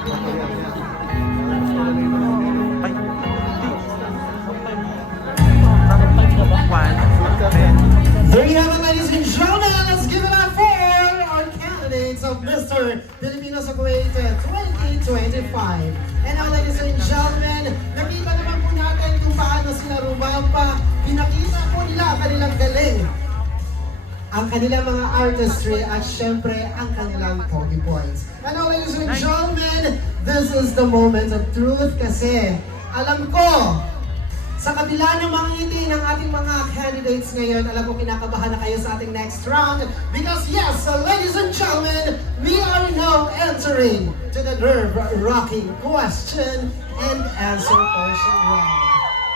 Ay, hindi. There you have it, ladies and gentlemen. Let's give it up for our candidates of Mr. Filipinos sa Kuwait 2025. And now, ladies and gentlemen, nakita naman po natin kung paano sila rumampa. Pinakita po nila ang kanilang galing, ang kanilang mga artistry, at syempre ang kanilang pogi points. And now, ladies and gentlemen, this is the moment of truth kasi alam ko, sa kabila ng mga ngiti ng ating mga candidates ngayon, alam ko kinakabahan na kayo sa ating next round. Because yes, ladies and gentlemen, we are now entering to the nerve-wracking question and answer portion round.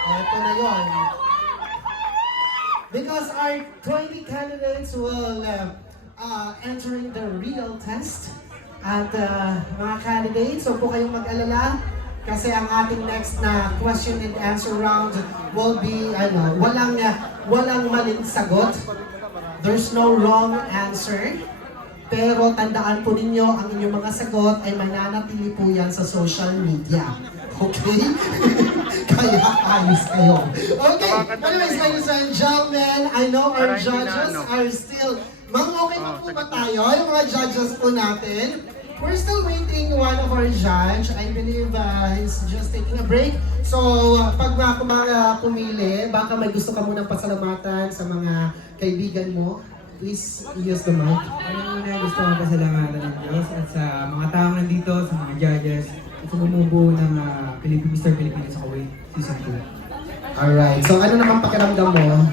Ito na yun. Because our 20 candidates will entering the real test. At mga candidates, huwag po kayong mag-alala. Kasi ang ating next na question and answer round will be, walang maling sagot. There's no wrong answer. Pero tandaan po ninyo, ang inyong mga sagot ay mananatili po yan sa social media. Okay? Kaya ayos kayo. Okay, anyways, ladies and gentlemen, I know our judges are still, okay pa po ba tayo? Yung mga judges po natin. We're still waiting one of our judge. I believe he's just taking a break. So, pag pumili, baka may gusto ka munang pasalamatan sa mga kaibigan mo. Please use the mic. Ano muna gusto ko pasalamatan ng Diyos at sa mga taong nandito, sa mga judges, at sa bumubuo ng Mr. Philippines sa Kuwait Season 2. Alright, so ano naman pakiramdam mo?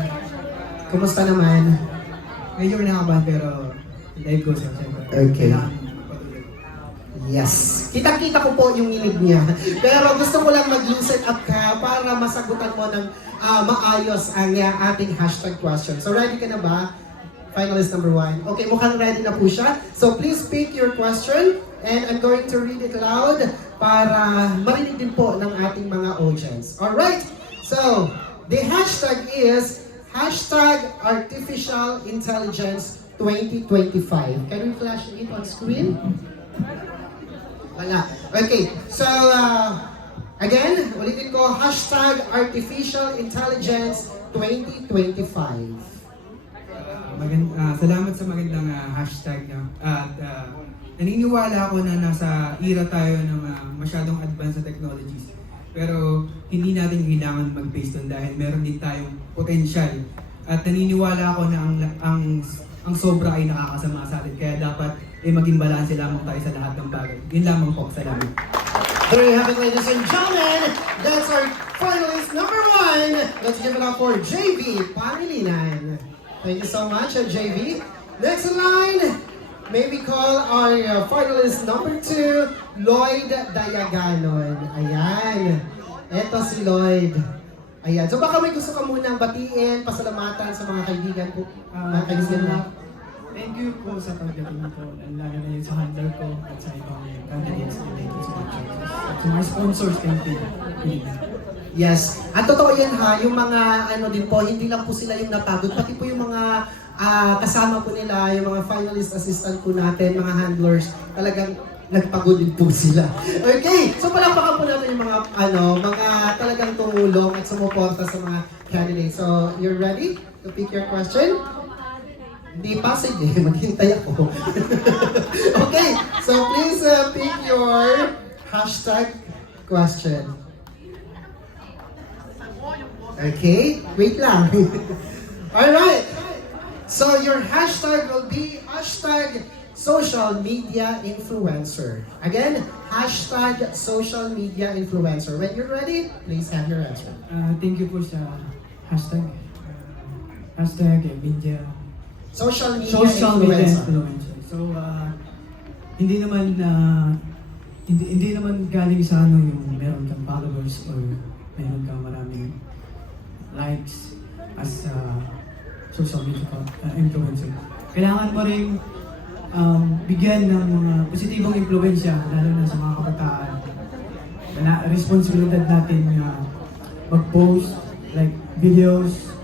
Kumusta naman? Medyo kinakabahan pero live goes on siyempre. Okay. Kailangan patuloy. Yes. Kita-kita ko po yung nginig niya. Pero gusto ko lang mag-loosen up ka para masagutan mo ng maayos ang ating hashtag question. So ready ka na ba? Finalist number 1. Okay, mukhang ready na po siya. So please pick your question and I'm going to read it loud para marinig din po ng ating mga audience. Alright? So, the hashtag is #Artificial Intelligence 2025. Can we flash it on screen? Wala. Okay, so again, ulitin ko, #Artificial Intelligence 2025. Salamat sa magandang hashtag. At naniniwala ako na nasa era tayo ng masyadong advanced na technologies. Pero hindi natin kailangan mag-base doon dahil meron din tayong potential. At naniniwala ako na ang sobra ay nakakasama sa atin. Kaya dapat maging balanse lamang tayo sa lahat ng bagay. Yun lamang po. Salamat. There you have it, ladies and gentlemen. That's our finalist number 1. Let's give it up for JV Pangilinan. Thank you so much, JV. Next in line, may we call our finalist number 2, Lloyd Dayaganon. Ayan. Eto si Lloyd. Ayan. So baka may gusto ka munang batiin, pasalamatan sa mga kaibigan ko. Mga kaibigan mo. Thank you po sa pagdating po, lalo na yun sa handler ko at sa ibang candidates. Thank you so much. At sa mga sponsors, thank you. Yes. At totoo yan ha, yung mga din po, hindi lang po sila yung napagod, pati po yung mga kasama po nila, yung mga finalist assistant po natin, mga handlers, talagang nagpagod din po sila. Okay, so palakpakan po natin yung mga talagang tumulong at sumuporta sa mga candidates. So, you're ready to pick your question? Hindi pa, sige, maghintay ako. Okay, so please pick your hashtag question. Okay, wait lang. Alright, so your hashtag will be #social media influencer. Again, #social media influencer. When you're ready, please have your answer. Thank you po sa hashtag media. Social media Social media influencer. influencer. So, hindi naman galing sa yung meron kang followers or meron kang maraming likes as social media influencer. Kailangan mo rin bigyan ng mga positibong impluwensya, lalo na sa mga kabataan. Responsibilidad natin mag-post like videos,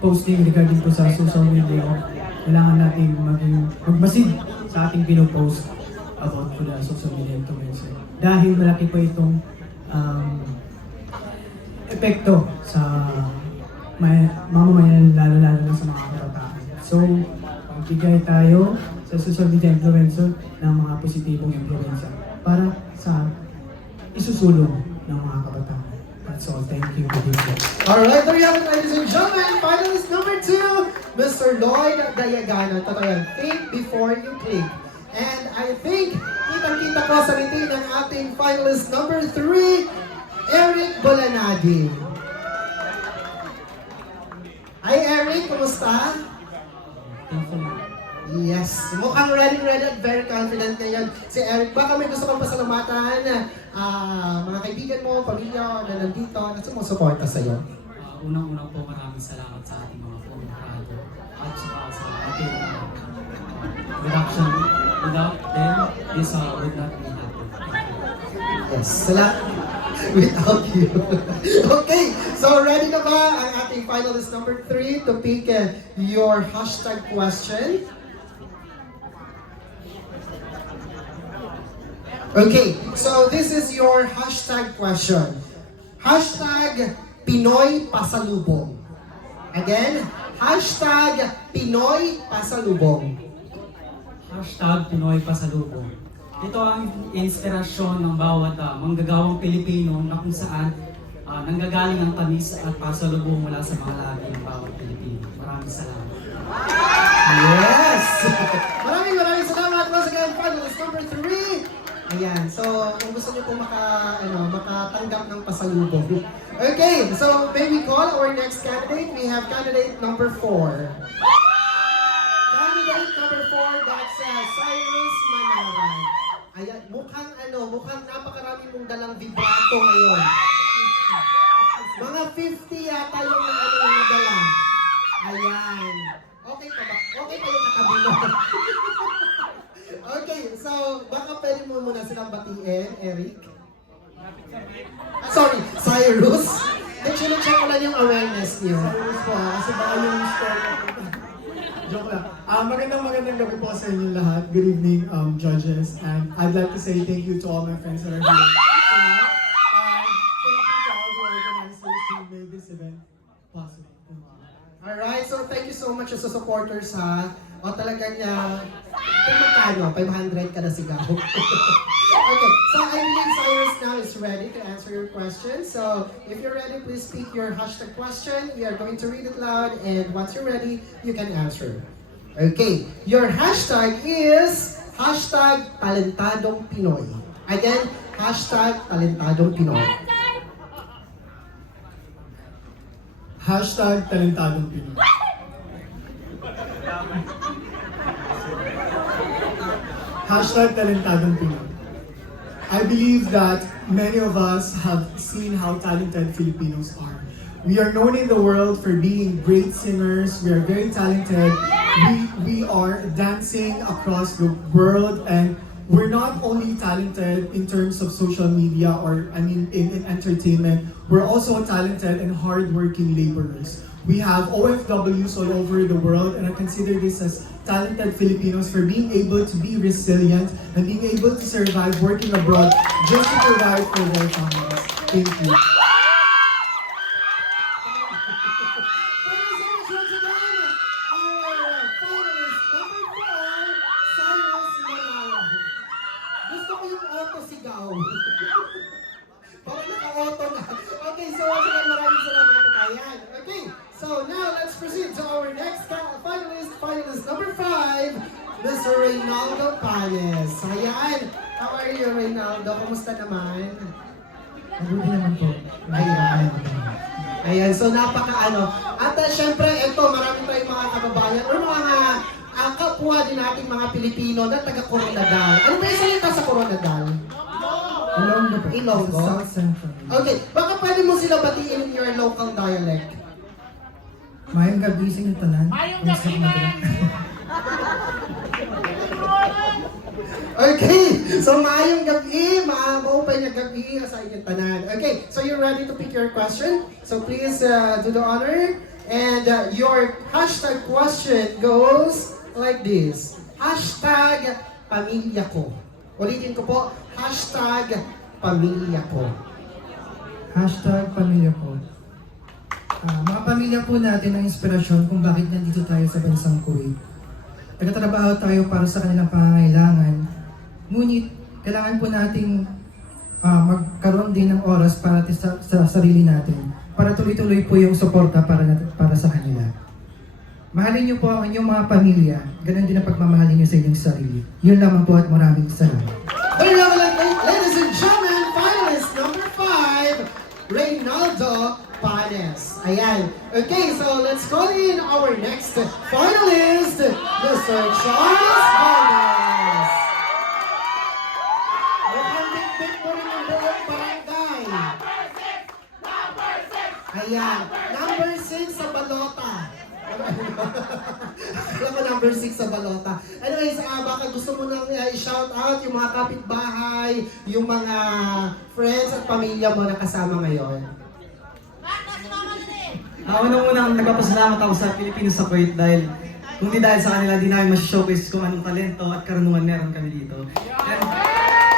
posting regarding po sa social media. Kailangan natin magmasid sa ating pinopost about for the social media influencer. Dahil malaki po itong epekto sa mamamayan, lalo-lalo na sa mga kabataan. So, magbigay tayo sa social media influencer ng mga positibong influencer para sa isusulong ng mga kabataan. That's all. Thank you. Alright, there you have it, ladies and gentlemen. Finalist number 2, Mr. Lloyd Dayagano. Totoo yan. Think before you click. And I think, kitang-kita ko sa ngiti ng ating finalist number 3, Eric Bolanadi. Hi Eric, kumusta? Yes, mukhang ready at very confident ngayon. Si Eric, baka may gusto kang pasalamatan, mga kaibigan mo, pamilya na nandito, na sumusuporta sa'yo. Unang-unang po maraming salamat sa ating mga pumikado at saka sa ating production. Without them, this would not be happening. Yes, salamat. Without you. Okay, so ready na ba ang ating finalist number 3 to pick your hashtag question? Okay, so this is your hashtag question. Hashtag Pinoy Pasalubong. Again, hashtag Pinoy Pasalubong. Hashtag Pinoy Pasalubong. Ito ang inspirasyon ng bawat manggagawang Pilipino na kung saan nanggagaling ang tamis at pasalubong mula sa mga labi ng bawat Pilipino. Maraming salamat. Yes! maraming salamat once again, finalist number 3. Ayan, so kung gusto niyo po makatanggap ng pasalubong. Okay, so may we call our next candidate? We have candidate number 4. Candidate number 4, that's Cyrus Manaran. Ayan, mukhang napakarami mong dalang vibrato ngayon. Mga 50 yata yung nadala. Ayan. Okay pa ba? Okay pa yung katabi mo. Okay, so baka pwede mo muna silang batiin, Eric. Sorry, Cyrus. Check ko lang yung awareness niyo. Cyrus po, kasi baka yung story. Joke lang. Magandang gabi po sa inyo lahat. Good evening, judges. And I'd like to say thank you to all my friends that are here. Thank you to all the organizers who made this event possible. Alright, so thank you so much sa supporters ha. O talaga niya, kung magkano, 500 ka na sigaw. Okay, so I believe Cyrus now is ready to answer your question. So if you're ready, please speak your hashtag question. We are going to read it loud and once you're ready, you can answer. Okay, your hashtag is hashtag Talentadong Pinoy. Again, hashtag Talentadong Pinoy. Hashtag Talentadong Pinoy. Hashtag Talentadong Pinoy. I believe that many of us have seen how talented Filipinos are. We are known in the world for being great singers. We are very talented. We are dancing across the world, and we're not only talented in terms of social media or in entertainment. We're also talented and hardworking laborers. We have OFWs all over the world, and I consider this as talented Filipinos for being able to be resilient and being able to survive working abroad just to provide for their families. Thank you. Gusto ko yung auto sigaw. Parang naka-auto na. Okay, so once again, maraming salamat po. Ayan. Okay, so now let's proceed to our next finalist number 5, Mr. Reynaldo Panes. Ayan. How are you, Reynaldo? Kumusta naman? Mabuti naman po. Ayan. Ayan, so At syempre, ito, marami tayong mga kababayan or mga kapwa din nating mga Pilipino na taga-Coronadal. Ano ba yung salita sa Coronadal? Ilonggo po. Ilonggo? South Central. Okay, baka pwede mo sila batiin in your local dialect. Mayang gabi sa inyo tanan. Mayong gabi na! Okay, so maayong gabi, ma-open yung gabi sa inyong tanan. Okay, so you're ready to pick your question? So please do the honor. And your hashtag question goes like this. Hashtag pamilya ko. Ulitin ko po, hashtag pamilya ko. Hashtag pamilya ko. Mga pamilya po natin ang inspirasyon kung bakit nandito tayo sa bansang Kuwait. Nagtatrabaho tayo para sa kanilang pangangailangan. Ngunit, kailangan po nating magkaroon din ng oras para sa sarili natin. Para tuloy-tuloy po yung suporta para sa kanila. Mahalin niyo po ang inyong mga pamilya. Ganun din ang pagmamahalin niyo sa inyong sarili. Yun lamang po at maraming salamat. Ladies and gentlemen, finalist number 5, Reynaldo Panes. Ayan. Okay, so let's call in our next finalist, Mr. Charles Valdez. Mukhang big mo rin yung buong barangay. Ayan. Number 6 sa balota. Alam mo, number 6 sa balota. Anyways, baka gusto mo nang i-shout out yung mga kapitbahay, yung mga friends at pamilya mo na kasama ngayon. Unang-unang nagpapasalamat ako sa Pilipinas sa Kuwait dahil kung di dahil sa kanila, di namin mas-showcase kung anong talento at karunungan meron kami dito. And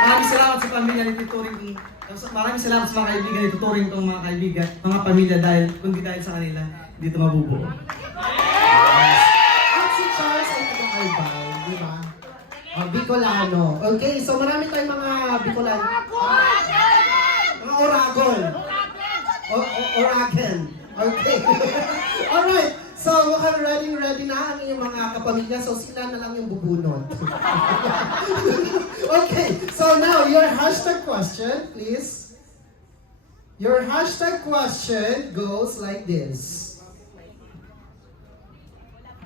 maraming salamat sa pamilya ni Tuturing. Maraming salamat sa mga kaibigan ni Tuturing kong mga kaibigan, mga pamilya dahil kung di dahil sa kanila, dito mabubuo. At si Charles ay taga-Albay, di ba? Bicolano. Okay, so marami tayong mga Bicolano. Mga Oragon. Oragon. Okay. Alright. So, mukhang ready na ang inyong mga kapamilya. So, sila na lang yung bubunot. Okay. So, now, your hashtag question, please. Your hashtag question goes like this.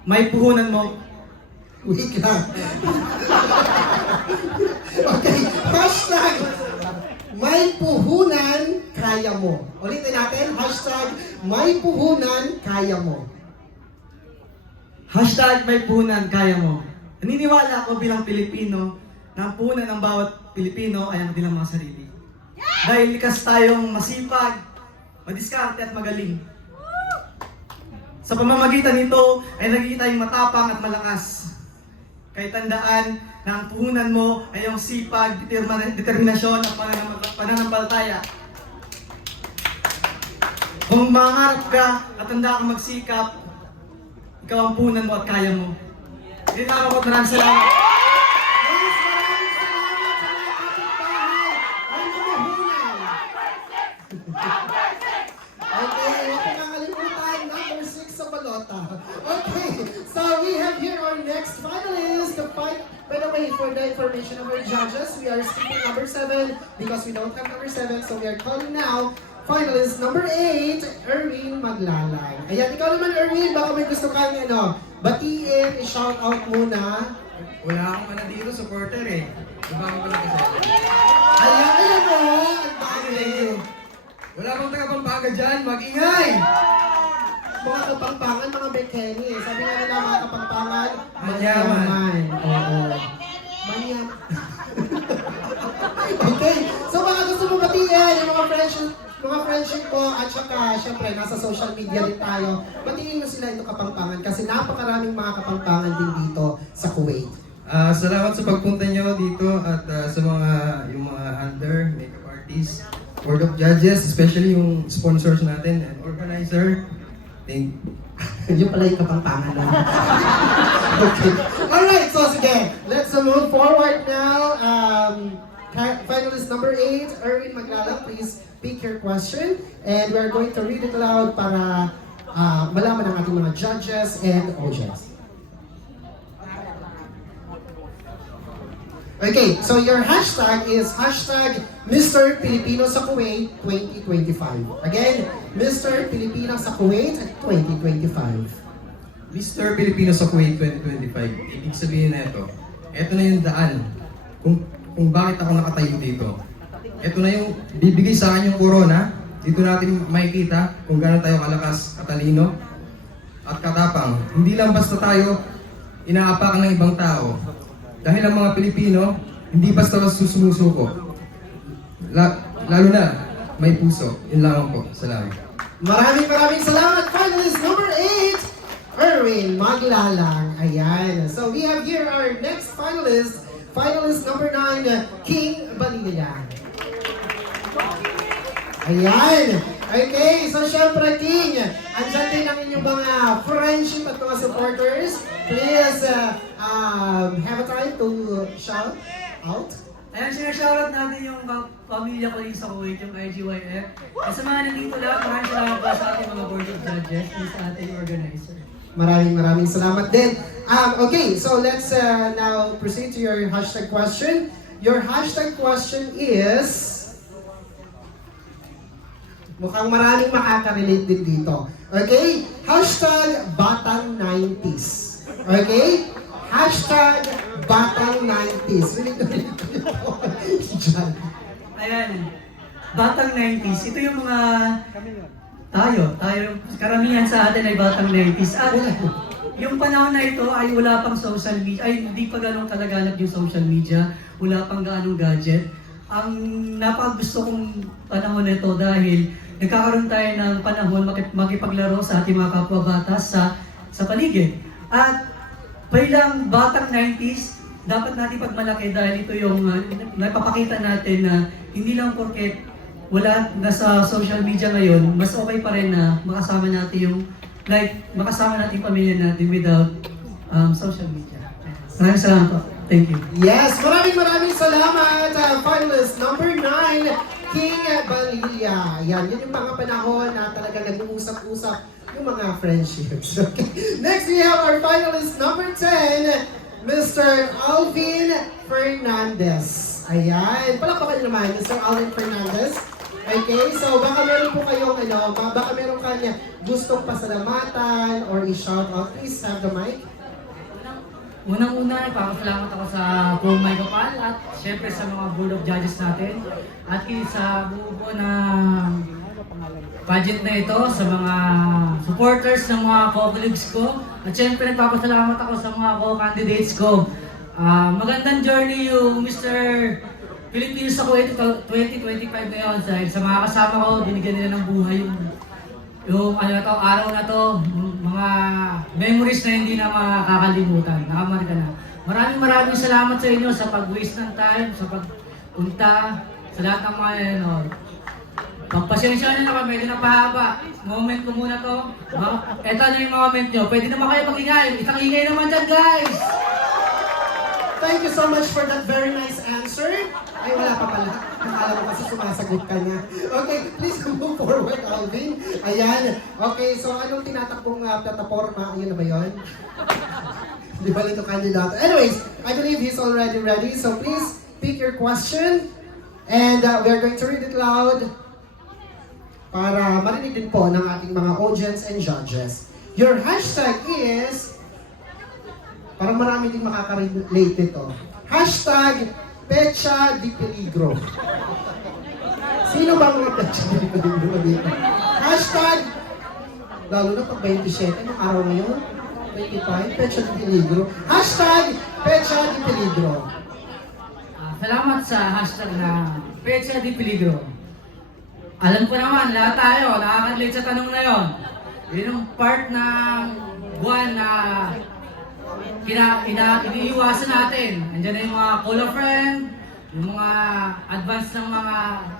May puhunan mo. Wait lang. Okay. Hashtag may puhunan, kaya mo. Ulitin natin. Hashtag may puhunan, kaya mo. Hashtag may puhunan, kaya mo. Naniniwala ako bilang Pilipino na ang puhunan ng bawat Pilipino ay ang kanilang mga sarili. Dahil likas tayong masipag, madiskarte at magaling. Sa pamamagitan nito ay nagiging tayong matapang at malakas. Kaya tandaan na ang puhunan mo ay yung sipag, determinasyon at pananampalataya. Kung mangarap ka at handa kang magsikap, ikaw ang puhunan mo at kaya mo. Hindi na ako, maraming salamat. Yes, maraming salamat sa mga kapitbahay. May namuhunan. Okay, huwag ko nakalimutan. Number 6 sa balota. Okay, so we have here our next finalist. By the way, for the information of our judges, we are skipping number 7 because we don't have number 7. So we are calling now finalist number 8, Erwin Maglalang. Ayan, ikaw naman Erwin, baka may gusto kang batiin, i-shout out muna. Wala akong dito, supporter eh. Diba ako pala kasi? Ayan mo! Ang dami! Wala akong taga-Pampanga dyan, mag-ingay! Mga kapangpangan, mga Bekeni. Sabi nga nila mga kapangpangan, Manyaman. Oo. Manyaman. Okay, so baka gusto mo batiin yung mga friendship ko at saka syempre nasa social media rin tayo. Batiin mo sila ito kapangpangan kasi napakaraming mga kapangpangan din dito sa Kuwait. Salamat sa pagpunta nyo dito at sa yung mga under, makeup artists, board of judges, especially yung sponsors natin and organizer. Thank you. Yung pala yung kapangpangan na. Okay. Alright, so sige. Let's move forward now. Finalist number 8, Erwin Maglalang, please pick your question. And we're going to read it aloud para malaman ang ating mga judges and audience. Okay, so your hashtag is hashtag Mr. Filipino sa Kuwait 2025. Again, Mr. Filipino sa Kuwait 2025. Mr. Filipino sa Kuwait 2025. Ibig sabihin na ito na yung daan kung bakit ako nakatayo dito. Ito na yung bibigay sa akin yung corona. Dito natin makikita kung gaano tayo kalakas, katalino, at katapang. Hindi lang basta tayo inaapakan ng ibang tao. Dahil ang mga Pilipino, hindi basta susumusuko. Lalo na, may puso. Yun lang po. Salamat. Maraming salamat. Finalist number 8, Erwin Maglalang. Ayan. So we have here our next finalist finalist number 9, King Banilla. Ayan. Okay, so syempre King, andyan din ang inyong mga friendship at mga supporters. Please have a time to shout out. Ayan, sinashoutout natin yung pamilya ko yung sa Kuwait, yung IGYF. At sa mga nandito lang, maraming salamat pa sa ating mga board of judges and sa ating organizer. Maraming salamat din. Okay, so let's now proceed to your hashtag question. Your hashtag question is... Mukhang maraming makaka-relate din dito. Okay? Hashtag Batang 90s. Okay? Hashtag Batang 90s. Ayan, Batang 90s. Ito yung mga tayo, karamihan sa atin ay Batang 90s. At yung panahon na ito ay wala pang social media, ay hindi pa ganun kalaganap yung social media, wala pang gaanong gadget. Ang napakagusto kong panahon na ito dahil nagkakaroon tayo ng panahon makipaglaro sa ating mga kapwa-bata sa paligid. At bilang Batang 90s, dapat natin pagmalaki dahil ito yung napapakita natin na hindi lang porket wala nasa social media ngayon, mas okay pa rin na makasama natin makasama natin yung pamilya natin without social media. Maraming salamat po. Thank you. Yes, maraming salamat. Finalist number 9, King Banilla. Yan, yun yung mga panahon na talaga nag-uusap-usap yung mga friendships. Okay. Next, we have our finalist number 10, Mr. Alvin Fernandez. Ayan, palakpakan naman, Mr. Alvin Fernandez. Okay, so baka meron po kayong, baka meron kanya gustong pasalamatan or i-shout out. Please have the mic. Unang-una, ipapasalamat ako sa buong May Kapal at syempre sa mga board of judges natin at sa buo na budget na ito, sa mga supporters ng mga co-colleagues ko at syempre nagpapasalamat ako sa mga co-candidates ko. Magandang journey yung Mr. Philippines sa Kuwait 2025 na yun dahil sa mga kasama ko, binigyan nila ng buhay yung araw na to, mga memories na hindi na makakalimutan, nakamarka na. Maraming salamat sa inyo sa pag-waste ng time, sa pagpunta, sa lahat ng mga pagpasensya nyo na kami, medyo napahaba. Moment ko muna to. Eto na yung moment nyo. Pwede naman kayo mag-ingay. Isang ingay naman dyan, guys! Thank you so much for that very nice answer. Ay, wala pa pala. Nakala mo kasi sumasagot ka na. Okay, please move forward, Alvin. Ayan. Okay, so anong tinatakbong plataforma? Ayun na ba yun? Di ba ito kandidato? Anyways, I believe he's already ready. So please pick your question. And we are going to read it loud para marinig din po ng ating mga audience and judges. Your hashtag is... Parang marami din makaka-relate nito. Hashtag Pecha di Peligro. Sino ba mga Pecha di Peligro dito? Hashtag, lalo na pag 27, anong araw ngayon? 25, Pecha di Peligro. Hashtag Pecha di Peligro. Salamat sa hashtag na Pecha di Peligro. Alam ko naman, lahat tayo, nakaka-relate sa tanong na yon. Yun yung part ng buwan na iniiwasan natin. Andiyan na yung mga call a friend, yung mga advance ng mga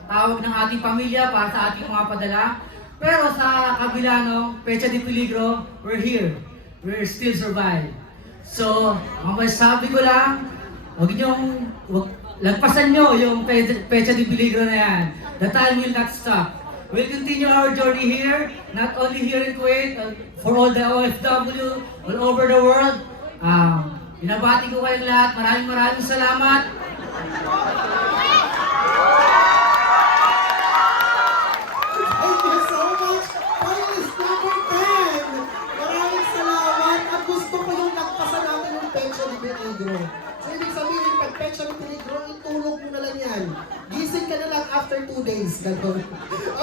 tawag ng ating pamilya para sa ating mga padala. Pero sa kabila ng Pecha di Peligro, we're here. We're still survive. So, ang masasabi ko lang, lagpasan nyo yung Pecha di Peligro na yan. The time will not stop. We'll continue our journey here, not only here in Kuwait, for all the OFW, all over the world. Binabati ko kayong lahat. Maraming salamat. Thank you so much. Finalist number 10. Maraming salamat. At gusto ko yung nagpasan natin yung Pecha di Peligro. So ibig sabihin, pag Pecha di Peligro, itulog mo na lang yan. Gising ka na lang after 2 days. Ganun.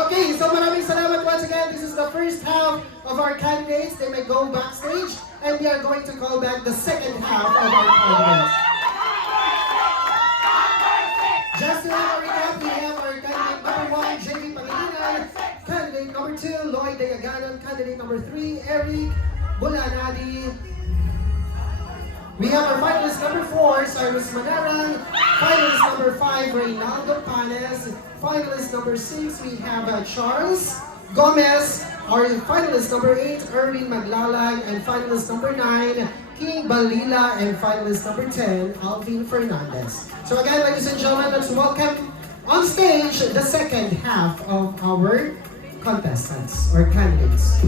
Okay, so maraming salamat once again. This is the first half of our candidates. They may go backstage. And we are going to call back the second half of our candidates. Just to have a recap, we have our candidate number 1, JV Pangilinan. Candidate number 2, Lloyd Dayaganon. Candidate number 3, Eric Bulanadi. We have our finalist number 4, Cyrus Manarang. Finalist number 5, Reynaldo Panes. Finalist number 6, we have Charles Gomez. Our finalist number 8, Erwin Maglalag. And finalist number 9, King Balila. And finalist number 10, Alvin Fernandez. So again, ladies and gentlemen, let's welcome on stage the second half of our contestants or candidates.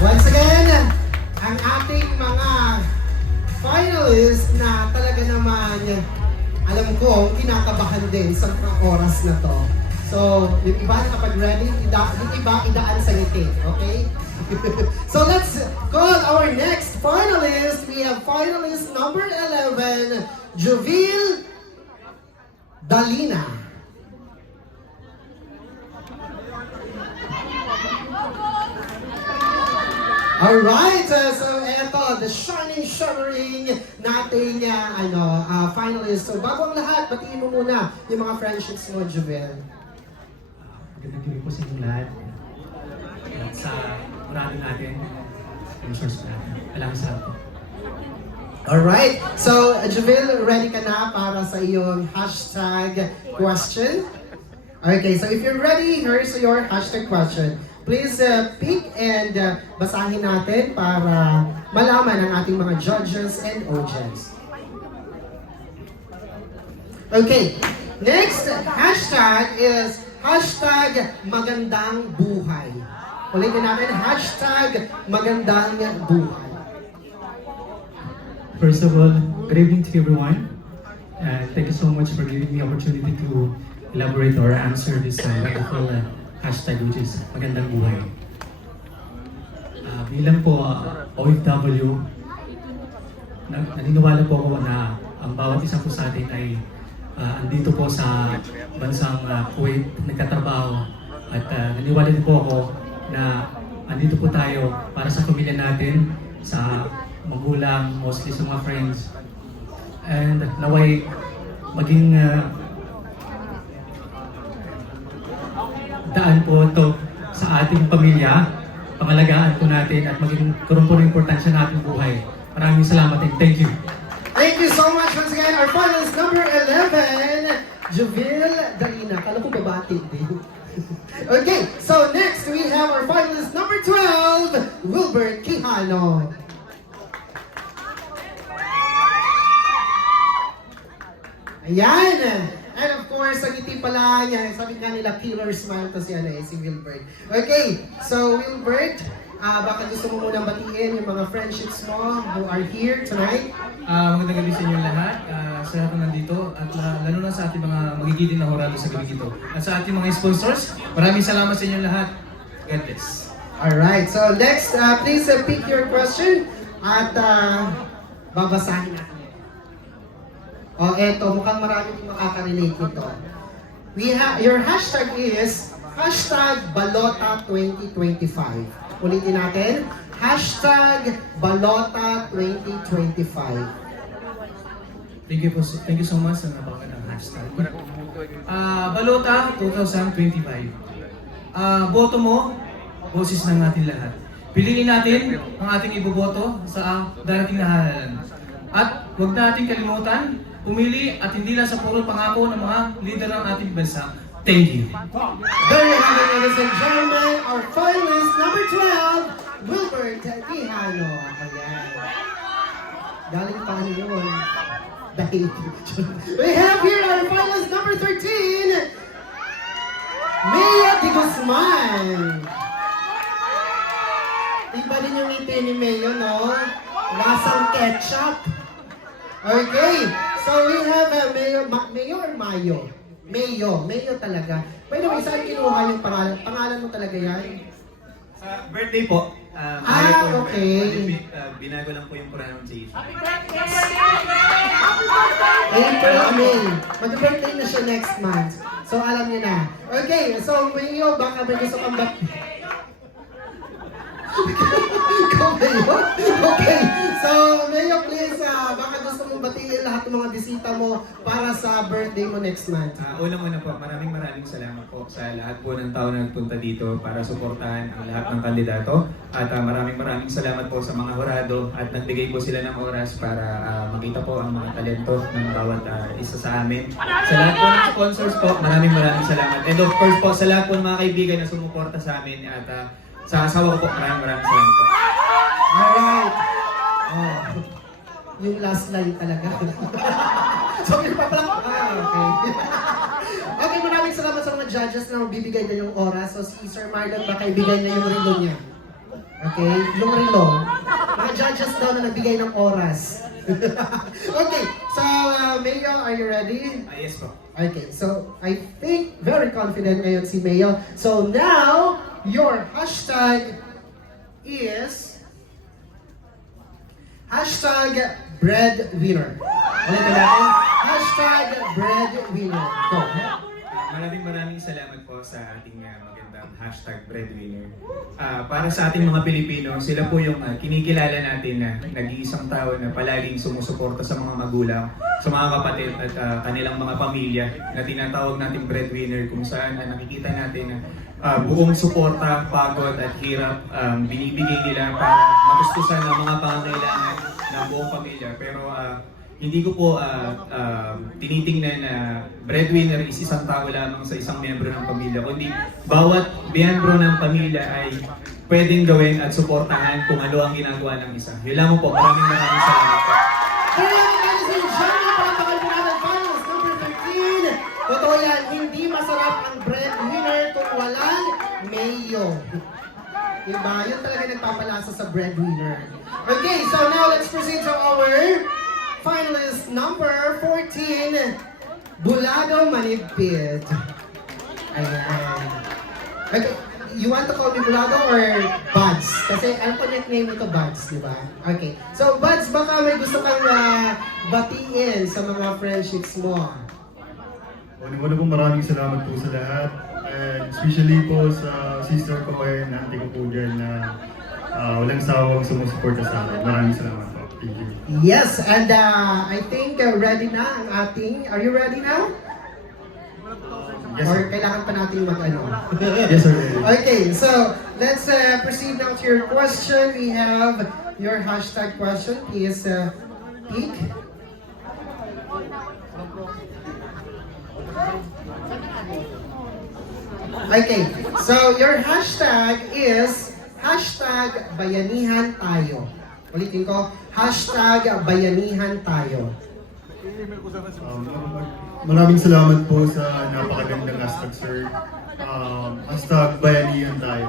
Once again, ang ating mga finalists na talaga naman, alam ko, kinakabahan din sa mga oras na to. So, yung iba kapag ready, yung iba idaan sa ngiti, okay? So let's call our next finalist. We have finalist number 11, Jovil Dalina. Alright, so eto, the shimmering nating finalist. So bago ang lahat, batiin mo muna yung mga friendships mo, Jovil. Magandang gabi po sa inyong lahat. At sa marami natin, yung source natin. Alam sa atin. Alright, so Jovil, ready ka na para sa iyong hashtag question? Okay, so if you're ready, here's your hashtag question. Please pick and basahin natin para malaman ang ating mga judges and audience. Okay, next hashtag is hashtag magandang buhay. Ulitin natin, hashtag magandang buhay. First of all, good evening to everyone. And thank you so much for giving me the opportunity to elaborate or answer this wonderful hashtag, which is magandang buhay. Bilang po OFW, naniniwala po ako na ang bawat isa po sa atin ay andito po sa bansang Kuwait nagtatrabaho at naniniwala din po ako na andito po tayo para sa pamilya natin, sa magulang, mostly sa mga friends, and naway maging daan po ito sa ating pamilya, pangalagaan po natin at maging karoon po ng importansya natin buhay. Maraming salamat and thank you. Thank you so much once again. Our finalist number 11, Jovil Dalina. Kala ko babati din. Okay, so next we have our finalist number 12, Wilbert Quijano. Ayan! And of course, ang ngiti pala niya, sabi nga nila, killer smile to si Wilbert. Okay, so Wilbert, baka gusto mo munang batiin yung mga friendships mo who are here tonight. Magandang gabi sa inyo lahat. Saya ko nandito at lalo na sa ating mga magigiting na horado sa gabi dito. At sa ating mga sponsors, maraming salamat sa inyo lahat. God bless. Alright, so next, please pick your question at babasahin natin. Eto, mukhang marami yung makaka-relate nito. Your hashtag is hashtag Balota 2025. Ulitin natin, hashtag Balota 2025. Thank you so much sa napakagandang hashtag. Balota 2025. Boto mo, boses ng ating lahat. Piliin natin ang ating iboboto sa darating na halalan. At huwag nating kalimutan, pumili at hindi lang sa puro pangako ng mga leader ng ating bansa. Thank you. There you have it, ladies and gentlemen, our finalist number 12, Wilbert Quijano. Ayan. Galing pa ano yun? Dahil. We have here our finalist number 13, Mia de Guzman. Iba din yung ngiti ni Mayo, no? Lasang ketchup. Okay, so we have Mayo or Mayo? Mayo talaga. By the way, saan kinuha yung pangalan? Pangalan mo talaga yan? Birthday po. Okay. Binago lang po yung pronunciation. April, May. Mag-birthday na siya next month. So alam niyo na. Okay, so Mayo, baka may gusto kang Ikaw Mayo? Okay, So, Mayo, please, baka gusto mong batiin lahat ng mga bisita mo para sa birthday mo next month. Unang-una po, maraming salamat po sa lahat po ng tao na nagpunta dito para suportahan ang lahat ng kandidato. At maraming salamat po sa mga hurado at nagbigay po sila ng oras para makita po ang mga talento ng bawat isa sa amin. Sa lahat po ng sponsors po, maraming salamat. And of course po, sa lahat po ng mga kaibigan na sumuporta sa amin at sa asawa ko po, maraming salamat po. Alright. Oh, yung last line talaga. So, yun pa pala. Okay. Okay, maraming salamat sa mga judges na bibigay na yung oras. So, si Sir Marlon, baka ibigay na yung relo niya. Okay? Yung relo. Mga judges daw na nagbigay ng oras. Okay, so, Mayo, are you ready? Yes po. Okay, so I think very confident ngayon si Mayo. So now, your hashtag is #breadwinner. Ulitin natin, #breadwinner. Go. Maraming salamat po sa ating magandang #breadwinner. Para sa ating mga Pilipino, sila po yung kinikilala natin na nag-iisang tao na palaging sumusuporta sa mga magulang, sa mga kapatid at kanilang mga pamilya na tinatawag nating breadwinner, kung saan nakikita natin na buong suporta, pagod at hirap binibigay nila para matustusan ang mga pangangailangan ng buong pamilya. Pero hindi ko po tinitingnan na breadwinner is isang tao lamang sa isang miyembro ng pamilya, kundi bawat miyembro ng pamilya ay pwedeng gawin at suportahan kung ano ang ginagawa ng isa. Yun lang po. Maraming salamat po. Kaya, ladies and gentlemen, palakpakan po natin finals number 13. Totoo yan, hindi masarap ang breadwinner kung walang mayo. Diba? Yun talaga nagpapalasa sa breadwinner. Okay, so now let's proceed to our finalist number 14, Bulado Manipid. Ayan. Okay, you want to call me Bulado or Buds? Kasi ano po nickname ito, Buds, di ba? Okay. So, Buds, baka may gusto kang batiin sa mga friendships mo. Una po, maraming salamat po sa lahat. And especially po sa sister ko and auntie ko po dyan na walang sawang sumusuporta sa akin. Maraming salamat po. Thank you. Yes, and I think ready na ang ating... Are you ready now? Yes, Or sir. kailangan pa natin mag-ano? Yes, sir. Okay, so let's proceed now to your question. We have your hashtag question. Please peek. Okay, so your hashtag is #bayanihan tayo. Ulitin ko, #bayanihan tayo. Maraming salamat po sa napakagandang hashtag, sir. #bayanihan tayo.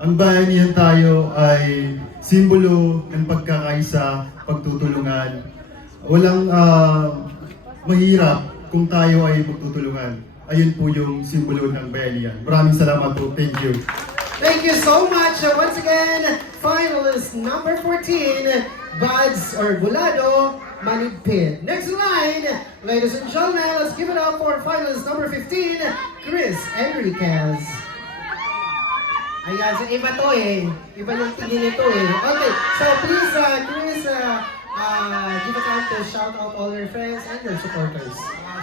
Ang bayanihan tayo ay simbolo ng pagkakaisa, pagtutulungan. Walang mahirap kung tayo ay magtutulungan. Ayun po yung simbolo ng bayanihan. Maraming salamat po. Thank you. Thank you so much. Once again, finalist number 14, Buds or Bulado Manipid. Next line, ladies and gentlemen, let's give it up for finalist number 15, Chris Enriquez. Ayan, so iba to eh. Iba yung tingin nito eh. Okay, so please, Chris, give a time to shout out all your friends and your supporters.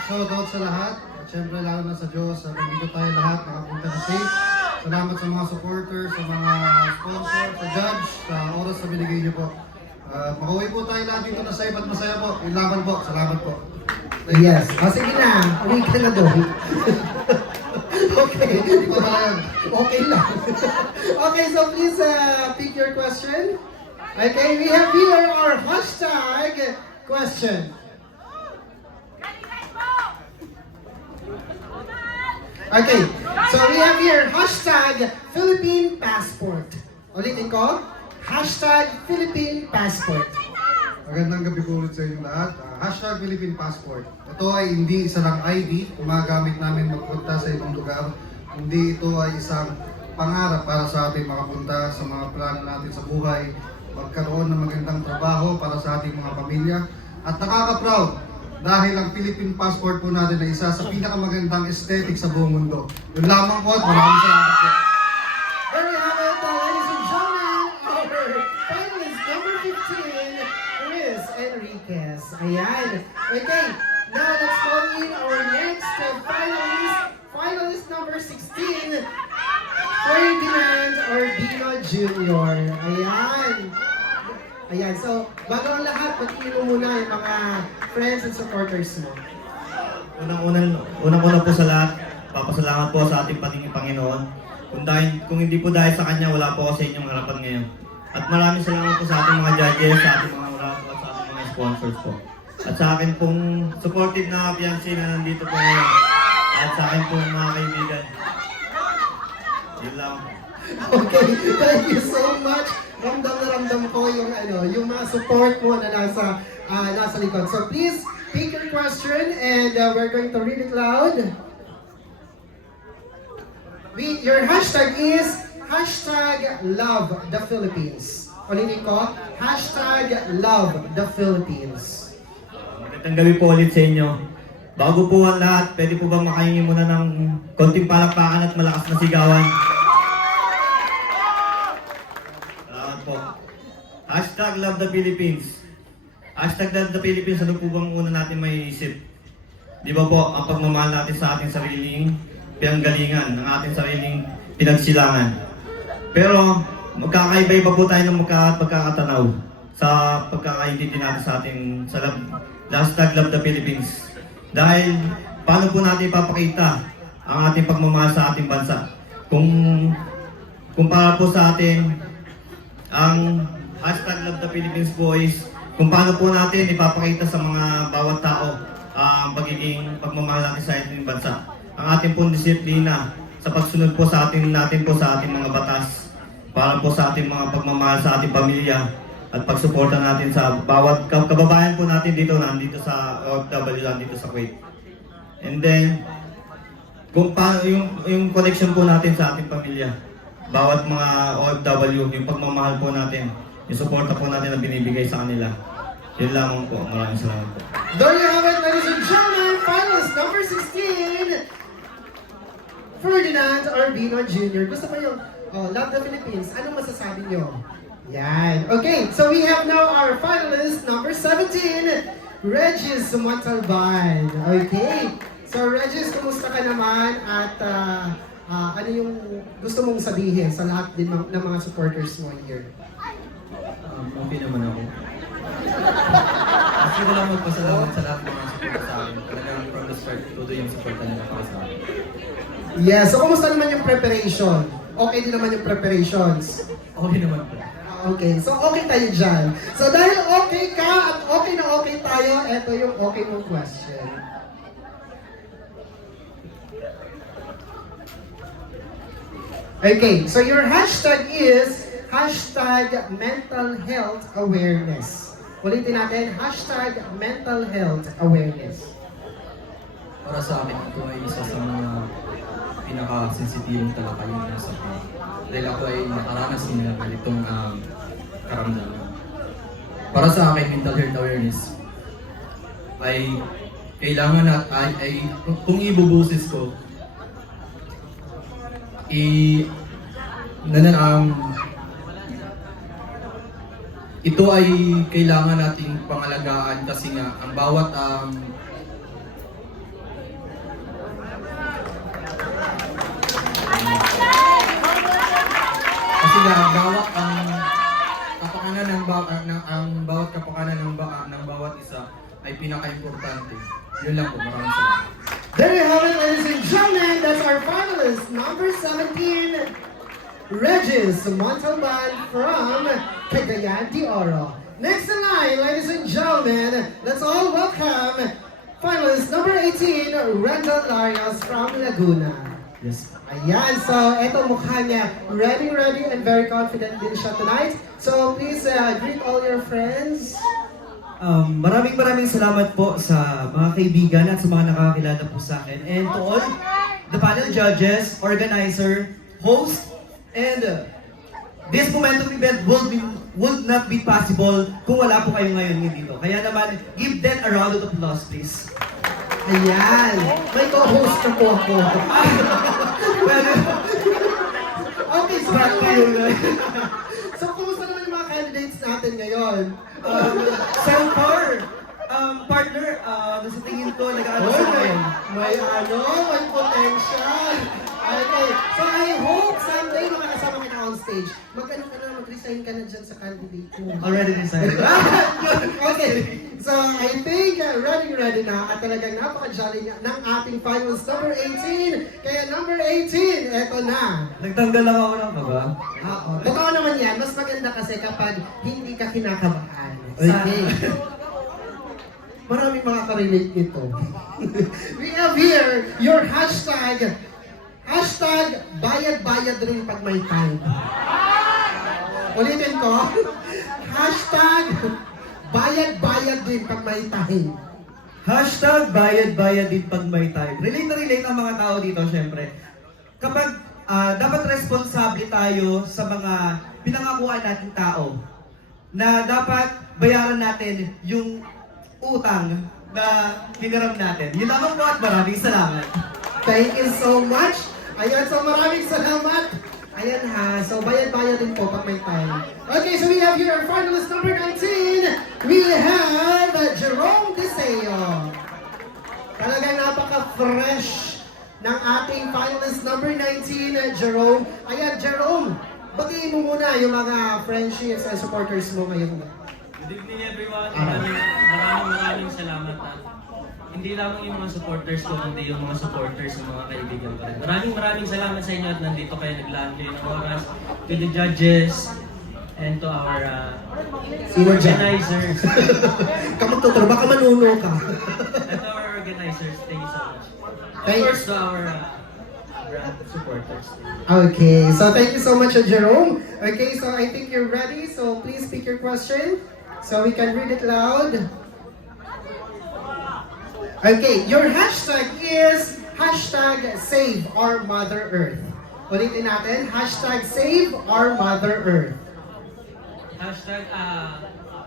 Shout out sa lahat. At syempre lalo na sa Diyos. Nandito tayo lahat. Nakapunta na safe. Salamat sa mga supporters, sa mga sponsor, sa judge, sa oras na binigay niyo po. Makauwi po tayo lahat dito na safe at masaya po. Ilaban po. Salamat po. Yes. O sige na, uwi ka na doon. Okay. Hindi ko na yan. Okay lang. Okay, so please pick your question. Okay, we have here our hashtag question. Okay, so we have here hashtag Philippine Passport. Ulitin ko, hashtag Philippine Passport. Magandang gabi po ulit sa inyo lahat. Hashtag Philippine Passport. Ito ay hindi isa lang ID, gumagamit namin magpunta sa ibang lugar. Hindi ito ay isang pangarap para sa ating makapunta sa mga plano natin sa buhay, magkaroon ng magandang trabaho para sa ating mga pamilya. At nakaka-proud dahil ang Philippine Passport po natin ay isa sa pinakamagandang aesthetic sa buong mundo. Yun lamang po at maraming salamat po. There we have it, ladies and gentlemen, our finalist number 15, Ayan. Okay, now let's call in our next finalist. Finalist number 16, Ferdinand Orbino Jr. Ayan. Ayan, so bago ang lahat, pagtingin mo muna yung mga friends and supporters mo. Unang-una po sa lahat, papasalamat po sa ating Panginoon. Kung hindi po dahil sa Kanya, wala po ako sa inyong harapan ngayon. At maraming salamat po sa ating mga judges, sa ating mga marato, at sa ating mga sponsors po. At sa akin pong supportive na fiancé na nandito po ngayon. At sa akin pong mga kaibigan. Yun lang. Okay, thank you so much. Ramdam na ramdam ko yung mga support mo na nasa likod. So please, pick your question and we're going to read it loud. Your hashtag is #LoveThePhilippines. Ulitin ko, #LoveThePhilippines. Magandang gabi po ulit sa inyo. Bago po ang lahat, pwede po ba makahingi muna ng konting palakpakan at malakas na sigawan? Salamat po. #LoveThePhilippines. #LoveThePhilippines, ano po bang una natin may isip? Di ba po, ang pagmamahal natin sa ating sariling pinanggalingan, ng ating sariling pinagsilangan. Pero, magkakaiba-iba po tayo ng magkakatanaw sa pagkakaintindi natin sa ating #LoveThePhilippines. Dahil, paano po natin ipapakita ang ating pagmamahal sa ating bansa? Kung para po sa atin, ang #LoveThePhilippines po is kung paano po natin ipapakita sa mga bawat tao ang pagmamahal natin sa ating bansa. Ang ating pong disiplina sa pagsunod po sa ating mga batas para po sa ating mga pagmamahal sa ating pamilya at pagsuporta natin sa bawat kababayan po natin nandito sa OFW, nandito sa Kuwait. And then, kung paano yung connection po natin sa ating pamilya, bawat mga OFW, yung pagmamahal po natin, yung suporta po natin na binibigay sa kanila. Yun lang po. Maraming salamat po. There you have it, ladies and gentlemen, finalist number 16, Ferdinand Orbino Jr. Gusto ko yung Love the Philippines. Anong masasabi nyo? Yan. Okay, so we have now our finalist number 17, Regis Montalban. Okay. So Regis, kumusta ka naman? At ano yung gusto mong sabihin sa lahat din ng mga supporters mo here? Okay naman ako. Gusto ko lang magpasalamat sa lahat ng mga support sa akin. Talagang from the start, todo yung support nila para sa akin. Yes, so kumusta naman yung preparation? Okay din naman yung preparations? Okay naman po. Okay, so okay tayo dyan. So dahil okay ka at okay na okay tayo, eto yung okay mong question. Okay, so your hashtag is #mentalhealthawareness. Ulitin natin, #mentalhealthawareness. Para sa akin, ito ay isa sa mga pinaka-sensitibong talakayin na sa akin. Dahil ako ay nakaranas din ng ganitong karamdaman. Para sa akin, mental health awareness ay kailangan kung ibubusis ko, ito ay kailangan nating pangalagaan kasi nga ang bawat bawat kapakanan ng bawat isa ay pinaka-importante. Yun lang po, maraming salamat. There you have it, ladies and gentlemen. That's our finalist, number 17, Regis Montalban from Cagayan de Oro. Next in line, ladies and gentlemen, let's all welcome finalist number 18, Rendel Larios from Laguna. Yes. Ayan, so eto mukha niya. Ready and very confident din siya tonight. So please greet all your friends. Maraming salamat po sa mga kaibigan at sa mga nakakilala po sa akin. And to all the panel judges, organizer, host, and this momentum event would not be possible kung wala po kayo ngayon dito. Kaya naman, give them a round of applause, please. Ayan, may co-host na po ako. Okay, so so kumusta naman yung mga candidates natin ngayon? So far, Partner, sa tingin ko, nag-ano Oy, sa akin. may potential. Okay, so I hope someday makakasama kita on stage. Mag-resign ka na dyan sa candidate mo. Already decided. Okay, so I think ready na at talagang napaka-jolly ng ating finals number 18. Kaya number 18, eto na. Nagtanggal lang ako ng kaba. Oo, totoo naman yan. Mas maganda kasi kapag hindi ka kinakabahan. Okay. Maraming makaka-relate nito. We have here your hashtag bayad-bayad rin pag may time. Ulitin ko. Hashtag bayad-bayad din pag may time. Hashtag bayad-bayad din pag may time. Relate na relate ang mga tao dito, syempre. Kapag dapat responsable tayo sa mga pinangakuan nating tao na dapat bayaran natin yung utang na hiniram natin. Yun lamang po at maraming salamat. Thank you so much. Ayan, so maraming salamat. Ayan ha, so bayad-bayad din po pag may time. Okay, so we have here our finalist number 19. We have Jerome Deseo. Talagang napaka-fresh ng ating finalist number 19, Jerome. Ayan, Jerome, batiin mo muna yung mga friendships and supporters mo ngayon. Good evening everyone. Maraming salamat at hindi lamang yung mga supporters ko, kundi yung mga supporters, yung mga kaibigan ko rin. Maraming salamat sa inyo at nandito kayo naglaan kayo ng oras. To the judges and to our organizers. Kamagtutor, baka manuno ka. And to our organizers, thank you so much. Of Thank- course to our brand supporters. Okay, so thank you so much, Jerome. Okay, so I think you're ready, so please speak your question so we can read it loud. Okay, your hashtag is hashtag Save Our Mother Earth. Ulitin natin, hashtag Save Our Mother Earth. Hashtag,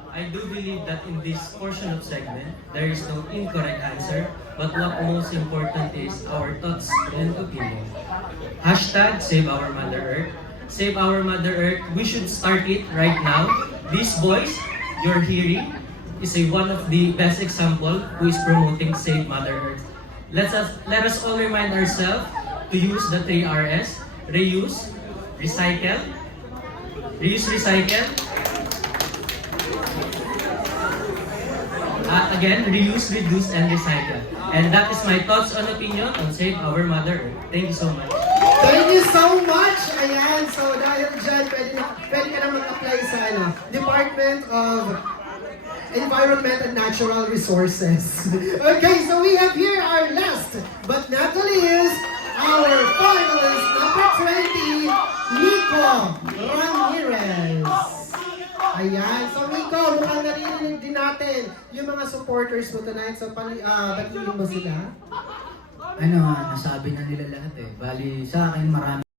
I do believe that in this portion of segment, there is no incorrect answer, but what most important is our thoughts and opinion. Hashtag Save Our Mother Earth. Save Our Mother Earth, we should start it right now. This voice you're hearing is one of the best example who is promoting Save Mother Earth. Let us all remind ourselves to use the 3 Rs: reuse, recycle, again, reuse, reduce, and recycle. And that is my thoughts and opinion on Save Our Mother Earth. Thank you so much. Thank you so much! Ayan, so dahil dyan, pwede ka na mag-apply sa Department of Environment and Natural Resources. Okay, so we have here our last but not the least, our finalist number 20, Nico Ramirez. Ayan, so Nico, mukhang naririnig din natin yung mga supporters mo tonight. So, batiin mo sila. Nasabi na nila lahat eh. Bali, sa akin marami